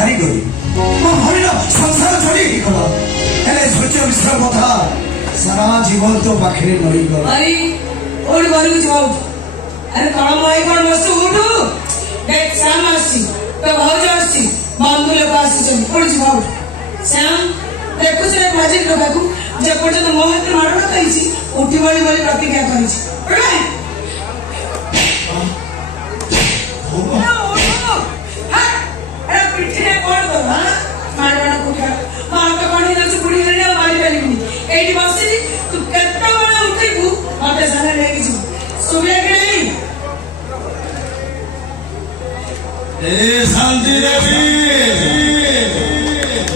हारी गली संसार छोड़ी कथा सारा जीवन तो पाखे नई गल अरे ओड घरକୁ जाऊ अरे कौन भाई कौन बसु उठू देख श्याम आसी तो भाउज आसी बंधु लोक आसी ओड जाऊ श्याम देखु से मजिद लोक को जे पर्यंत मोहन मारन कहिछि उठी बळी बळी प्रतिज्ञा करिछि ओडे पिठे कौन करबा मारवाना कुठा मार के पानी दस बुढ़ी रे मारी पेलिनी एठी बसी तू केत्ता बड़ा उठिबू मते साने लेके छु सुबे के नहीं ए शांति देवी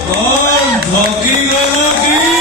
कौन धोकी गलो की